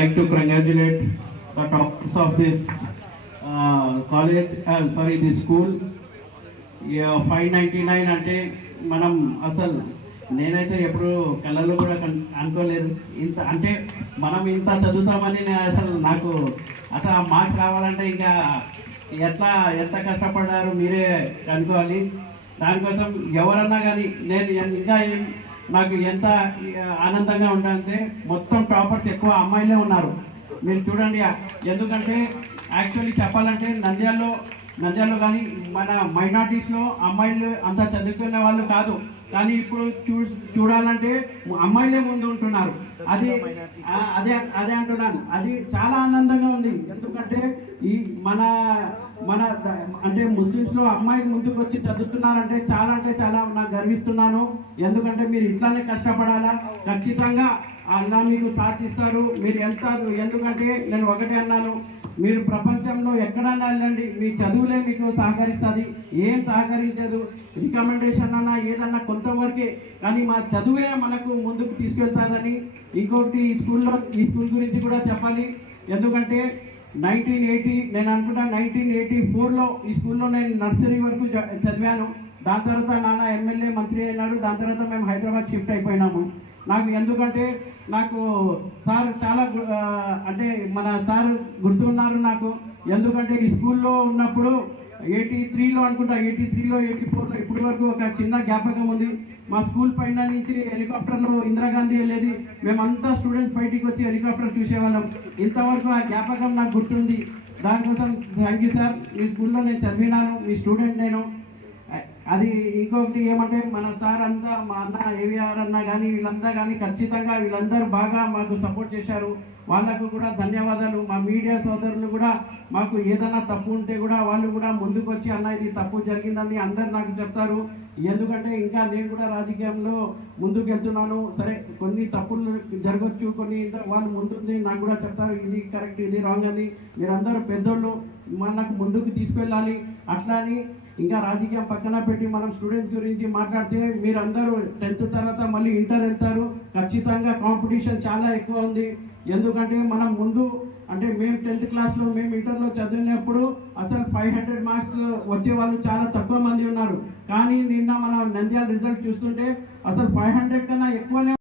like to congratulate the toppers of this college, this school. 599 అంటే మనం అసలు నేనైతే ఎప్పుడు కళ్ళల్లో కూడా అనుకోలేదు. ఇంత అంటే మనం ఇంత చదువుతామని నేను అసలు నాకు అసలు ఆ మార్క్స్ రావాలంటే ఇంకా ఎంత కష్టపడ్డారు మీరే అనుకోవాలి. దానికోసం ఎవరన్నా కానీ నేను ఇంకా నాకు ఎంత ఆనందంగా ఉంటానంటే మొత్తం టాపర్స్ ఎక్కువ అమ్మాయిలే ఉన్నారు. మీరు చూడండి, ఎందుకంటే యాక్చువల్లీ చెప్పాలంటే నంద్యాలలో కానీ మన మైనార్టీస్లో అమ్మాయిలు అంత చదువుకునే వాళ్ళు కాదు, కానీ ఇప్పుడు చూడాలంటే అమ్మాయిలే ముందు ఉంటున్నారు. అదే అంటున్నాను, అది చాలా ఆనందంగా ఉంది. ఎందుకంటే ఈ మన అంటే ముస్లిమ్స్లో అమ్మాయిలు ముందుకు వచ్చి చదువుతున్నారంటే చాలా నాకు గర్విస్తున్నాను. ఎందుకంటే మీరు ఇట్లానే కష్టపడాలా, ఖచ్చితంగా అలా మీకు సాధిస్తారు. మీరు ఎందుకంటే నేను ఒకటే అన్నాను, మీరు ప్రపంచంలో ఎక్కడన్నా వెళ్ళండి, మీ చదువులే మీకు సహకరిస్తుంది. ఏం సహకరించదు, రికమెండేషన్ అన్నా ఏదన్నా కొంతవరకే, కానీ మా చదువే మనకు ముందుకు తీసుకెళ్తాదని. ఇంకొకటి ఈ స్కూల్ గురించి కూడా చెప్పాలి. ఎందుకంటే 1980 నేను అనుకుంటా 1984లో ఈ స్కూల్లో నేను నర్సరీ వరకు చదివాను. దాని తర్వాత నాన్న ఎమ్మెల్యే మంత్రి అయినాడు. దాని తర్వాత మేము హైదరాబాద్ షిఫ్ట్ అయిపోయినాము. ఎందుకంటే నాకు సార్ చాలా అంటే మన సార్ గుర్తున్నారు నాకు. ఎందుకంటే ఈ స్కూల్లో ఉన్నప్పుడు 83లో అనుకుంటా, 83లో 84లో ఇప్పటి వరకు ఒక చిన్న జ్ఞాపకం ఉంది. మా స్కూల్ పైన నుంచి హెలికాప్టర్లో ఇందిరాగాంధీ వెళ్ళేది, మేమంతా స్టూడెంట్స్ బయటికి వచ్చి హెలికాప్టర్ చూసేవాళ్ళం. ఇంతవరకు ఆ జ్ఞాపకం నాకు గుర్తుంది. దానికోసం థ్యాంక్ యూ సార్. మీ స్కూల్లో నేను చదివినాను, మీ స్టూడెంట్ నేను. అది ఇంకొకటి ఏమంటే మన సార్ అంతా, మా అన్న ఏవిఆర్ అన్న కానీ వీళ్ళంతా కానీ ఖచ్చితంగా వీళ్ళందరూ బాగా మాకు సపోర్ట్ చేశారు. వాళ్ళకు కూడా ధన్యవాదాలు. మా మీడియా సోదరులు కూడా మాకు ఏదైనా తప్పు ఉంటే కూడా వాళ్ళు కూడా ముందుకు వచ్చి అన్న ఇది తప్పు జరిగిందని అందరు నాకు చెప్తారు. ఎందుకంటే ఇంకా నేను కూడా రాజకీయంలో ముందుకు వెళ్తున్నాను. సరే, కొన్ని తప్పులు జరగచ్చు, కొన్ని వాళ్ళు ముందుంది నాకు కూడా చెప్తారు, ఇది కరెక్ట్ ఇది రాంగ్ అని. మీరందరూ పెద్దోళ్ళు, మనకు ముందుకు తీసుకెళ్ళాలి. అట్లా అని ఇంకా రాజకీయం పక్కన పెట్టి మనం స్టూడెంట్స్ గురించి మాట్లాడితే, మీరందరూ 10th తర్వాత మళ్ళీ ఇంటర్ వెళ్తారు. ఖచ్చితంగా కాంపిటీషన్ చాలా ఎక్కువ ఉంది. ఎందుకంటే మనం ముందు అంటే మేము 10th క్లాస్లో మేము ఇంటర్లో చదివినప్పుడు అసలు 500 మార్క్స్ వచ్చే వాళ్ళు చాలా తక్కువ మంది ఉన్నారు. కానీ నిన్న మన నంద్యాల రిజల్ట్ చూస్తుంటే అసలు 500 కన్నా ఎక్కువనే